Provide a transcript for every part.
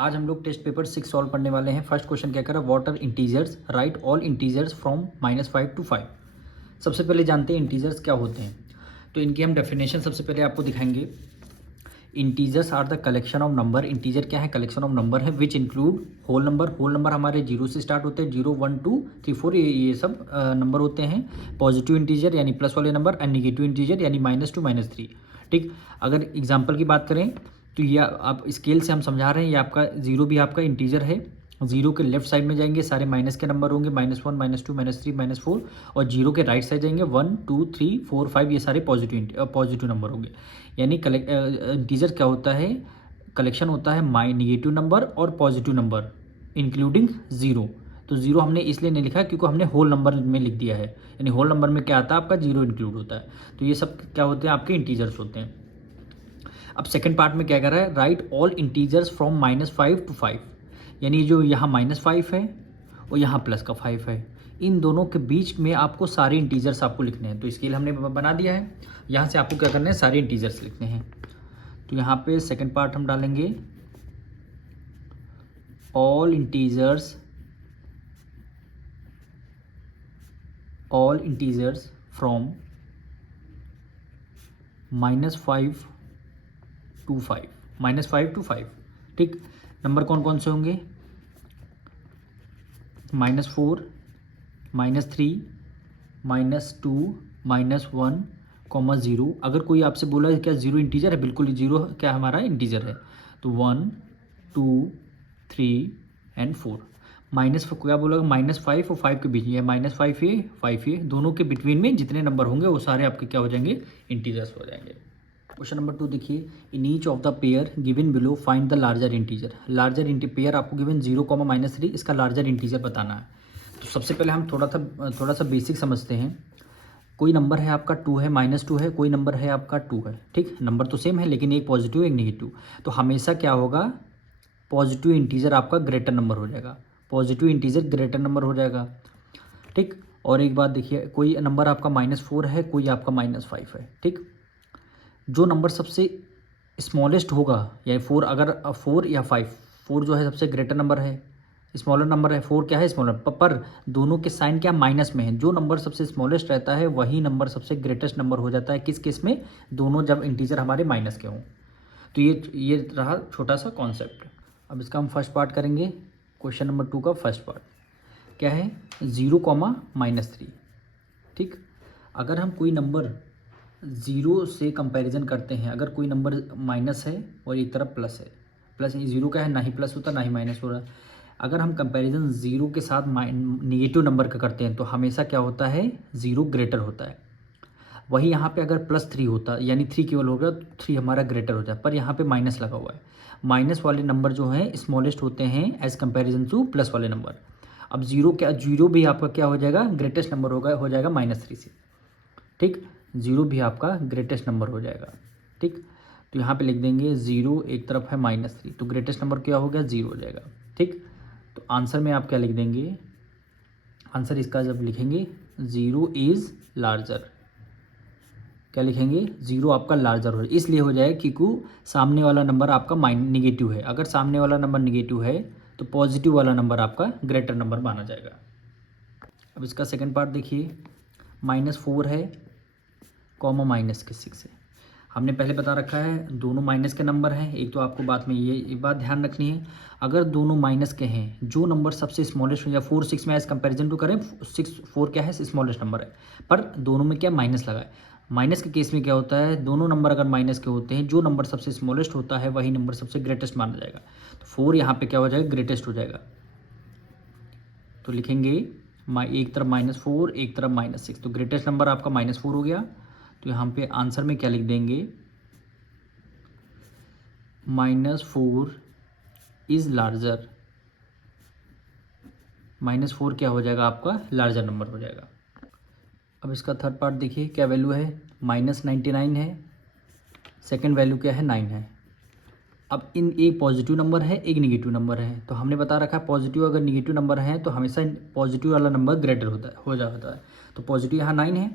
आज हम लोग टेस्ट पेपर 6 सॉल्व करने वाले हैं। फर्स्ट क्वेश्चन क्या कर रहा है, what are integers, write all integers from -5 to 5। सबसे पहले जानते हैं इंटीजर्स क्या होते हैं। तो इनकी हम डेफिनेशन सबसे पहले आपको दिखाएंगे। Integers are the collection of number. Integer क्या है, कलेक्शन ऑफ नंबर है which include whole number. Whole number हमारे 0 से स्टार्ट होते हैं, 0 1 2 3 4 ये सब नंबर होते हैं। पॉजिटिव इंटीजर यानी प्लस वाले नंबर, एंड निगेटिव इंटीजर यानी -2 -3। ठीक, अगर एग्जाम्पल की बात करें तो ये आप स्केल से हम समझा रहे हैं, ये आपका 0 भी आपका इंटीजर है। 0 के लेफ्ट साइड में जाएंगे सारे माइनस के नंबर होंगे, -1 -2 -3 -4, और 0 के राइट साइड जाएंगे 1 2 3 4 5, ये सारे पॉजिटिव नंबर होंगे। यानी इंटीजर क्या होता है, कलेक्शन होता है निगेटिव नंबर और पॉजिटिव नंबर इंक्लूडिंग 0। तो 0 हमने इसलिए नहीं लिखा क्योंकि हमने होल नंबर में लिख दिया है, यानी होल नंबर में क्या आता है आपका 0 इंक्लूड होता है। तो ये सब क्या होते हैं, आपके इंटीजर्स होते हैं। अब सेकंड पार्ट में क्या कर रहा है, right all integers from -5 to 5। यानी जो यहाँ -5 है और यहाँ प्लस का 5 है, इन दोनों के बीच में आपको सारे इंटीजर्स आपको लिखने हैं। तो इसके लिए हमने बना दिया है, यहाँ से आपको क्या करना है, सारे इंटीजर्स लिखने हैं। तो यहाँ पे सेकंड पार्ट हम डालेंगे all integers from -5 to 5, -5 to 5। ठीक, नंबर कौन कौन से होंगे, -4 -3 -2 -1 0। अगर कोई आपसे बोला है क्या 0 इंटीजर है, बिल्कुल 0 क्या हमारा इंटीजर है। तो 1 2 3 एंड 4। माइनस क्या बोला, -5 और 5 के बीच, ये -5 ये 5 ये, दोनों के बिटवीन में जितने नंबर होंगे वो सारे आपके क्या हो जाएंगे, इंटीजर्स हो जाएंगे। क्वेश्चन नंबर 2 देखिए, in each of the pair given below find the larger integer. Larger pair आपको गिवन 0, -3, इसका लार्जर इंटीजर बताना है। तो सबसे पहले हम थोड़ा सा बेसिक समझते हैं। कोई नंबर है आपका 2 है, -2 है, कोई नंबर है आपका 2 है। ठीक, नंबर तो सेम है लेकिन एक पॉजिटिव एक निगेटिव। तो हमेशा क्या होगा, पॉजिटिव इंटीजर आपका ग्रेटर नंबर हो जाएगा, पॉजिटिव इंटीजर ग्रेटर नंबर हो जाएगा। ठीक, और एक बात देखिए, कोई नंबर आपका -4 है, कोई आपका -5 है। ठीक, जो नंबर सबसे स्मॉलेस्ट होगा, या 4, अगर 4 या 5, 4 जो है सबसे ग्रेटर नंबर है, स्मॉलर नंबर है, 4 क्या है स्मॉलर, पर दोनों के साइन क्या माइनस में है। जो नंबर सबसे स्मॉलेस्ट रहता है वही नंबर सबसे ग्रेटेस्ट नंबर हो जाता है। किस केस में, दोनों जब इंटीजर हमारे माइनस के हों। तो ये रहा छोटा सा कॉन्सेप्ट। अब इसका हम फर्स्ट पार्ट करेंगे। क्वेश्चन नंबर 2 का फर्स्ट पार्ट क्या है, 0, -3। ठीक, अगर हम कोई नंबर 0 से कंपैरिजन करते हैं, अगर कोई नंबर माइनस है और एक तरफ प्लस है, प्लस 0 का है, ना ही प्लस होता ना ही माइनस हो रहा, अगर हम कंपैरिजन 0 के साथ निगेटिव नंबर का करते हैं तो हमेशा क्या होता है, 0 ग्रेटर होता है। वही यहाँ पे अगर +3 होता, यानी 3 केवल हो गया, तो 3 हमारा ग्रेटर होता है, पर यहाँ पे माइनस लगा हुआ है। माइनस वाले नंबर जो हैं स्मॉलेस्ट होते हैं एज कंपेरिजन टू प्लस वाले नंबर। अब 0 भी आपका क्या हो जाएगा, ग्रेटेस्ट नंबर हो जाएगा -3 से। ठीक, 0 भी आपका ग्रेटेस्ट नंबर हो जाएगा। ठीक, तो यहाँ पे लिख देंगे 0, एक तरफ है -3, तो ग्रेटेस्ट नंबर क्या हो गया, 0 हो जाएगा। ठीक, तो आंसर में आप क्या लिख देंगे, आंसर इसका जब लिखेंगे 0 इज़ लार्जर, क्या लिखेंगे, 0 आपका लार्जर हो, इसलिए हो जाएगा क्योंकि सामने वाला नंबर आपका निगेटिव है। अगर सामने वाला नंबर निगेटिव है तो पॉजिटिव वाला नंबर आपका ग्रेटर नंबर माना जाएगा। अब इसका सेकंड पार्ट देखिए, -4 है, -6 है। हमने पहले बता रखा है दोनों माइनस के नंबर हैं। एक तो आपको बात में ये बात ध्यान रखनी है, अगर दोनों माइनस के हैं, जो नंबर सबसे स्मॉलेस्ट हो, या 4 6 में एज कंपैरिजन टू करें, 4 क्या है स्मॉलेस्ट नंबर है, पर दोनों में क्या माइनस लगा है। माइनस के केस में क्या होता है, दोनों नंबर अगर माइनस के होते हैं, जो नंबर सबसे स्मॉलेस्ट होता है वही नंबर सबसे ग्रेटेस्ट माना जाएगा। तो 4 यहाँ पे क्या हो जाएगा, ग्रेटेस्ट हो जाएगा। तो लिखेंगे एक तरफ -4, एक तरफ -6, तो ग्रेटेस्ट नंबर आपका -4 हो गया। तो यहाँ पे आंसर में क्या लिख देंगे, -4 इज लार्जर। -4 क्या हो जाएगा आपका, लार्जर नंबर हो जाएगा। अब इसका थर्ड पार्ट देखिए, क्या वैल्यू है, -99 है, सेकंड वैल्यू क्या है, 9 है। अब एक पॉजिटिव नंबर है, एक निगेटिव नंबर है, तो हमने बता रखा है पॉजिटिव अगर निगेटिव नंबर है तो हमेशा पॉजिटिव वाला नंबर ग्रेटर हो जाता है। तो पॉजिटिव यहाँ 9 है,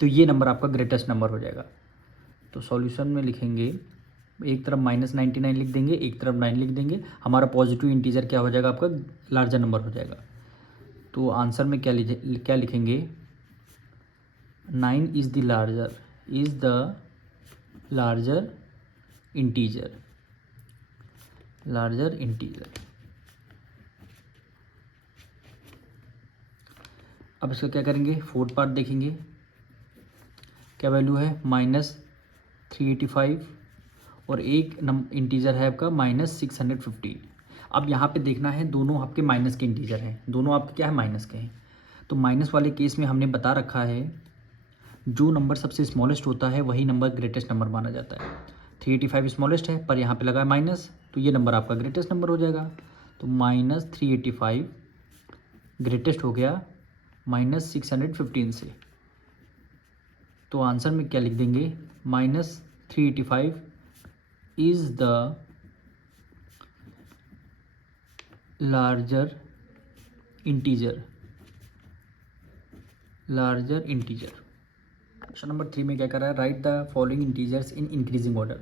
तो ये नंबर आपका ग्रेटेस्ट नंबर हो जाएगा। तो सॉल्यूशन में लिखेंगे एक तरफ -99 लिख देंगे, एक तरफ 9 लिख देंगे, हमारा पॉजिटिव इंटीजर क्या हो जाएगा, आपका लार्जर नंबर हो जाएगा। तो आंसर में क्या लिखेंगे, 9 इज़ द लार्जर इंटीजर। अब इसका क्या करेंगे, फोर्थ पार्ट देखेंगे, क्या वैल्यू है, -385 और एक इंटीजर है आपका -615। अब यहाँ पे देखना है, दोनों आपके माइनस के इंटीजर हैं, दोनों आपके क्या है, माइनस के हैं। तो माइनस वाले केस में हमने बता रखा है, जो नंबर सबसे स्मॉलेस्ट होता है वही नंबर ग्रेटेस्ट नंबर माना जाता है। 385 स्मॉलेस्ट है, पर यहाँ पे लगा है माइनस, तो ये नंबर आपका ग्रेटेस्ट नंबर हो जाएगा। तो -385 ग्रेटेस्ट हो गया -615 से। तो आंसर में क्या लिख देंगे, -385 is the larger integer. Question number 3 में क्या कर रहा है, right the following integers in increasing order.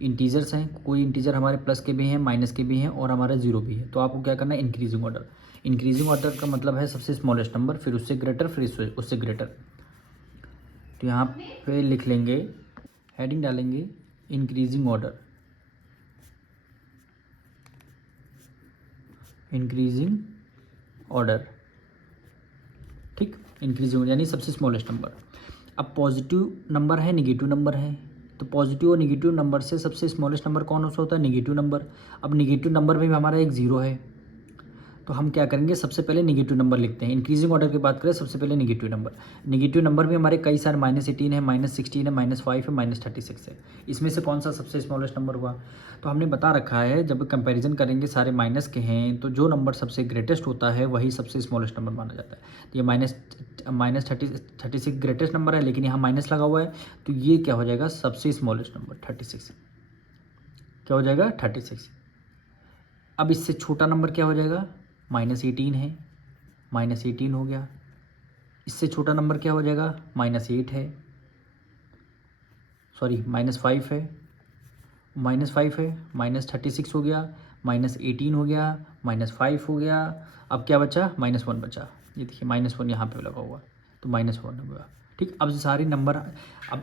Integers हैं, कोई इंटीजर हमारे प्लस के भी हैं, माइनस के भी हैं और हमारा जीरो भी है। तो आपको क्या करना है, इंक्रीजिंग ऑर्डर। इंक्रीजिंग ऑर्डर का मतलब है सबसे स्मॉलेस्ट नंबर, फिर उससे ग्रेटर, फिर उससे ग्रेटर। तो यहाँ पे लिख लेंगे, हेडिंग डालेंगे इंक्रीजिंग ऑर्डर। ठीक, इंक्रीजिंग यानी सबसे स्मॉलेस्ट नंबर। अब पॉजिटिव नंबर है, निगेटिव नंबर है, तो पॉजिटिव और निगेटिव नंबर से सबसे स्मॉलेस्ट नंबर कौन सा होता है, निगेटिव नंबर। अब निगेटिव नंबर में भी हमारा एक जीरो है, तो हम क्या करेंगे, सबसे पहले निगेटिव नंबर लिखते हैं। इंक्रीजिंग ऑर्डर की बात करें, सबसे पहले निगेटिव नंबर भी हमारे कई सारे -18 है, -16 है, -5 है, -36 है। इसमें से कौन सा सबसे स्मॉलेस्ट नंबर हुआ। तो हमने बता रखा है, जब कंपैरिजन करेंगे सारे माइनस के हैं, तो जो नंबर सबसे ग्रेटेस्ट होता है वही सबसे स्मॉलेस्ट नंबर माना जाता है। तो ये -36 ग्रेटेस्ट नंबर है, लेकिन यहाँ माइनस लगा हुआ है, तो ये क्या हो जाएगा, सबसे स्मॉलेस्ट नंबर 36 क्या हो जाएगा, 36। अब इससे छोटा नंबर क्या हो जाएगा, -18 है, -18 हो गया। इससे छोटा नंबर क्या हो जाएगा, -8 है, सॉरी -5 है, -5 है, -36 हो गया, -18 हो गया, -5 हो गया। अब क्या बचा, -1 बचा। ये देखिए -1 यहाँ पे लगा हुआ, तो -1 होगा। ठीक, अब सारे नंबर, अब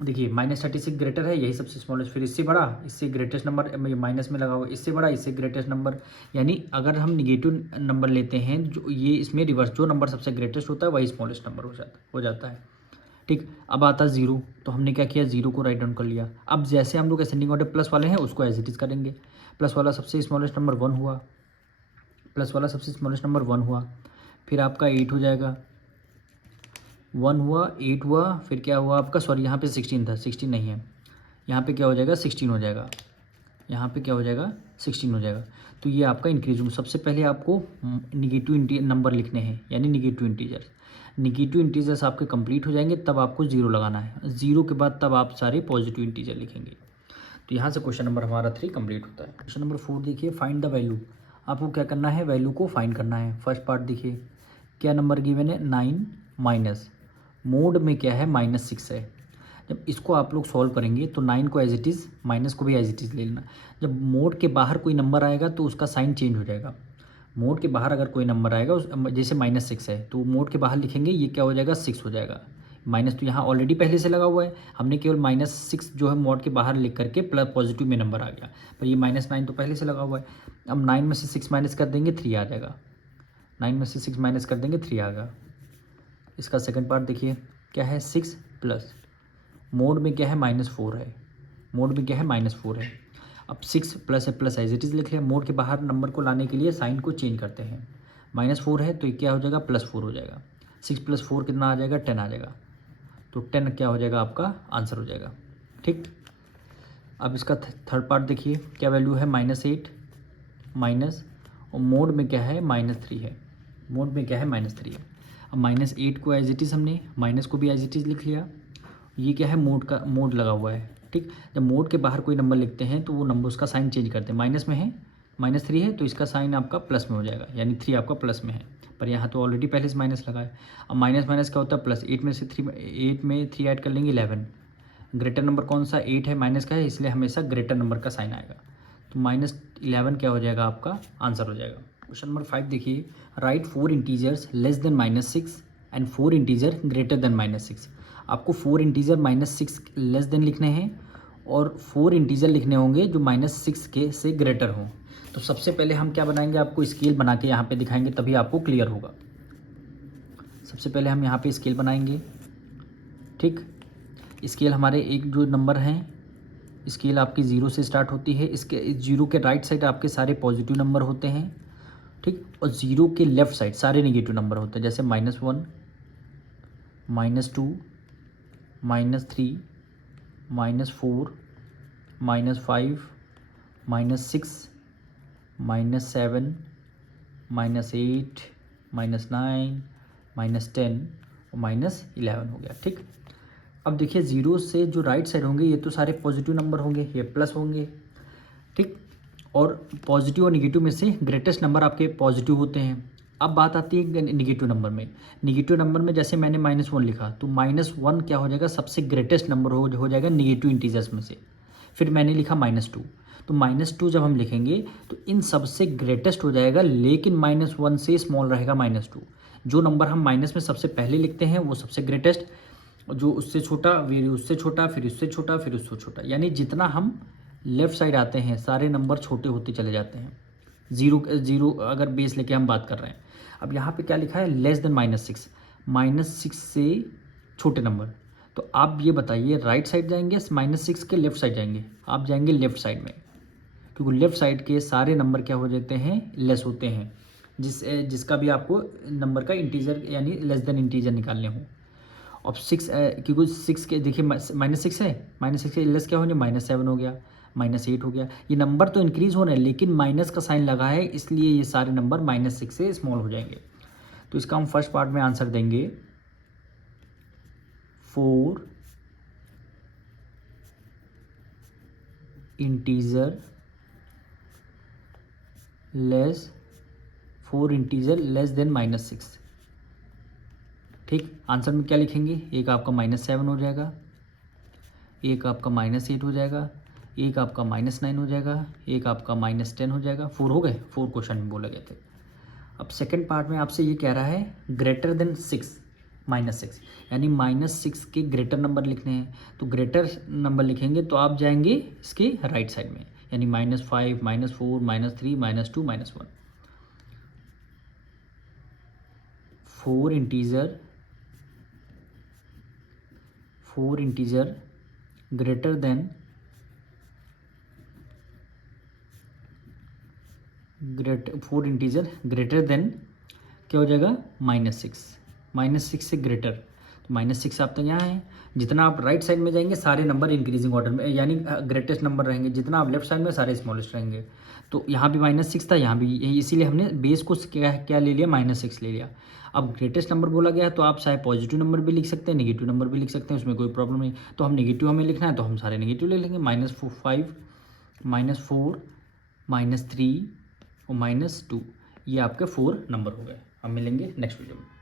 देखिए -36 ग्रेटर है, यही सबसे स्मॉलेस्ट, फिर इससे बड़ा, इससे ग्रेटेस्ट नंबर माइनस में लगा हुआ, इससे बड़ा, इससे ग्रेटेस्ट नंबर। यानी अगर हम निगेटिव नंबर लेते हैं, जो ये इसमें रिवर्स, जो नंबर सबसे ग्रेटेस्ट होता है वही स्मॉलेस्ट नंबर हो जाता है। ठीक, अब आता है जीरो, तो हमने क्या किया, जीरो को राइट डाउन कर लिया। अब जैसे हम लोग असेंडिंग ऑर्डर प्लस वाले हैं, उसको एज इट इज़ करेंगे। प्लस वाला सबसे स्मॉलेस्ट नंबर 1 हुआ, फिर आपका 8 हो जाएगा, 1 हुआ, 8 हुआ, फिर क्या हुआ आपका, सॉरी यहाँ पे 16 था, 16 नहीं है, यहाँ पे क्या हो जाएगा, 16 हो जाएगा, यहाँ पे क्या हो जाएगा, 16 हो जाएगा। तो ये आपका इंक्रीज। सबसे पहले आपको निगेटिव नंबर लिखने हैं, यानी निगेटिव इंटीजर्स आपके कंप्लीट हो जाएंगे, तब आपको जीरो लगाना है। जीरो के बाद तब आप सारे पॉजिटिव इंटीजर लिखेंगे। तो यहाँ से क्वेश्चन नंबर हमारा 3 कंप्लीट होता है। क्वेश्चन नंबर 4 देखिए, फाइंड द वैल्यू। आपको क्या करना है, वैल्यू को फाइंड करना है। फर्स्ट पार्ट देखिए, क्या नंबर गिवन है, 9 माइनस, मोड में क्या है, -6 है। जब इसको आप लोग सॉल्व करेंगे तो 9 को एज इट इज़, माइनस को भी एज इट इज़ ले लेना। जब मोड के बाहर कोई नंबर आएगा तो उसका साइन चेंज हो जाएगा। मोड के बाहर अगर कोई नंबर आएगा, जैसे -6 है, तो मोड के बाहर लिखेंगे, ये क्या हो जाएगा, 6 हो जाएगा। माइनस तो यहाँ ऑलरेडी पहले से लगा हुआ है, हमने केवल -6 जो है मोड के बाहर लिख करके प्लस पॉजिटिव में नंबर आ गया, पर ये -9 तो पहले से लगा हुआ है। अब 9 में से 6 माइनस कर देंगे, 3 आ जाएगा। 9 में से 6 माइनस कर देंगे, 3 आ गया। इसका सेकंड पार्ट देखिए, क्या है, 6 प्लस, मोड में क्या है, -4 है, -4 है। अब 6 प्लस है, प्लस एज इट इज़ लिख लिया। मोड के बाहर नंबर को लाने के लिए साइन को चेंज करते हैं। -4 है तो ये क्या हो जाएगा, +4 हो जाएगा। 6 + 4 कितना आ जाएगा, 10 आ जाएगा। तो 10 क्या हो जाएगा, आपका आंसर हो जाएगा। ठीक, अब इसका थर्ड पार्ट देखिए, क्या वैल्यू है, -8 माइनस, और मोड में क्या है, -3 है। अब -8 को एज इट इज़, हमने माइनस को भी एज इट इज़ लिख लिया। ये क्या है, मोड लगा हुआ है। ठीक, जब मोड के बाहर कोई नंबर लिखते हैं तो वो नंबर, उसका साइन चेंज करते हैं। माइनस में है, -3 है, तो इसका साइन आपका प्लस में हो जाएगा, यानी 3 आपका प्लस में है, पर यहाँ तो ऑलरेडी पहले से माइनस लगा है। अब माइनस क्या होता है, प्लस। 8 में 3 ऐड कर लेंगे, 11। ग्रेटर नंबर कौन सा 8 है, माइनस का है, इसलिए हमेशा ग्रेटर नंबर का साइन आएगा। तो -11 क्या हो जाएगा, आपका आंसर हो जाएगा। क्वेश्चन नंबर 5 देखिए, right 4 integers less than -6 and 4 integer greater than -6। आपको 4 इंटीजर -6 लेस देन लिखने हैं और 4 इंटीजर लिखने होंगे जो -6 के से ग्रेटर हों। तो सबसे पहले हम क्या बनाएंगे, आपको स्केल बना के यहाँ पे दिखाएंगे, तभी आपको क्लियर होगा। सबसे पहले हम यहाँ पे स्केल बनाएंगे, ठीक। स्केल हमारे एक जो नंबर हैं, स्केल आपकी 0 से स्टार्ट होती है। इसके 0 के राइट साइड आपके सारे पॉजिटिव नंबर होते हैं, ठीक। और 0 के लेफ्ट साइड सारे नेगेटिव नंबर होते हैं, जैसे -1, -2, -3, -4, -5, -6, -7, -8, -9, -10 और -11 हो गया, ठीक। अब देखिए 0 से जो राइट साइड होंगे ये तो सारे पॉजिटिव नंबर होंगे, ये प्लस होंगे, ठीक। और पॉजिटिव और निगेटिव में से ग्रेटेस्ट नंबर आपके पॉजिटिव होते हैं। अब बात आती है निगेटिव नंबर में। निगेटिव नंबर में जैसे मैंने -1 लिखा, तो -1 क्या हो जाएगा, सबसे ग्रेटेस्ट नंबर हो जाएगा निगेटिव इंटीजर्स में से। फिर मैंने लिखा -2, तो -2 जब हम लिखेंगे तो इन सबसे ग्रेटेस्ट हो जाएगा, लेकिन -1 से स्मॉल रहेगा -2। जो नंबर हम माइनस में सबसे पहले लिखते हैं वो सबसे ग्रेटेस्ट, जो उससे छोटा फिर उससे छोटा फिर उससे छोटा फिर उससे छोटा, यानी जितना हम लेफ़्ट साइड आते हैं सारे नंबर छोटे होते चले जाते हैं। ज़ीरो अगर बेस लेके हम बात कर रहे हैं। अब यहाँ पे क्या लिखा है, लेस देन -6, -6 से छोटे नंबर। तो आप ये बताइए राइट साइड जाएंगे -6 के लेफ़्ट साइड जाएंगे, आप जाएंगे लेफ़्ट साइड में, क्योंकि लेफ़्ट साइड के सारे नंबर क्या हो जाते हैं, लेस होते हैं। जिसका भी आपको नंबर का इंटीजर यानी लेस देन इंटीजर निकालने हो। अब 6 क्योंकि 6 के देखिए -6 है, -6 के लेस क्या हो गया, -7 हो गया, -8 हो गया। ये नंबर तो इंक्रीज़ हो रहे हैं, लेकिन माइनस का साइन लगा है, इसलिए ये सारे नंबर -6 से स्मॉल हो जाएंगे। तो इसका हम फर्स्ट पार्ट में आंसर देंगे 4 इंटीजर लेस देन -6, ठीक। आंसर में क्या लिखेंगे, एक आपका -7 हो जाएगा, एक आपका -8 हो जाएगा, एक आपका -9 हो जाएगा, एक आपका -10 हो जाएगा। 4 हो गए, 4 क्वेश्चन में बोले गए थे। अब सेकंड पार्ट में आपसे ये कह रहा है ग्रेटर देन 6, -6, यानी -6 के ग्रेटर नंबर लिखने हैं। तो ग्रेटर नंबर लिखेंगे तो आप जाएंगे इसके राइट साइड में, यानी -5, -4, -3, -2, -1। 4 integer greater than 4 integer greater than क्या हो जाएगा, -6 से ग्रेटर। तो -6 आप तक यहाँ है। जितना आप राइट साइड में जाएंगे सारे नंबर इंक्रीजिंग ऑर्डर में, यानी ग्रेटेस्ट नंबर रहेंगे। जितना आप लेफ्ट साइड में सारे स्मॉलेस्ट रहेंगे। तो यहाँ भी -6 था, यहाँ भी, इसीलिए हमने बेस को क्या ले लिया, -6 ले लिया। अब ग्रेटेस्ट नंबर बोला गया तो आप चाहे पॉजिटिव नंबर भी लिख सकते हैं, नेगेटिव नंबर भी लिख सकते हैं, उसमें कोई प्रॉब्लम नहीं। तो हम नेगेटिव हमें लिखना है तो हम सारे नेगेटिव ले लेंगे, -5, -4, -3 और -2, ये आपके 4 नंबर हो गए। हम मिलेंगे नेक्स्ट वीडियो में।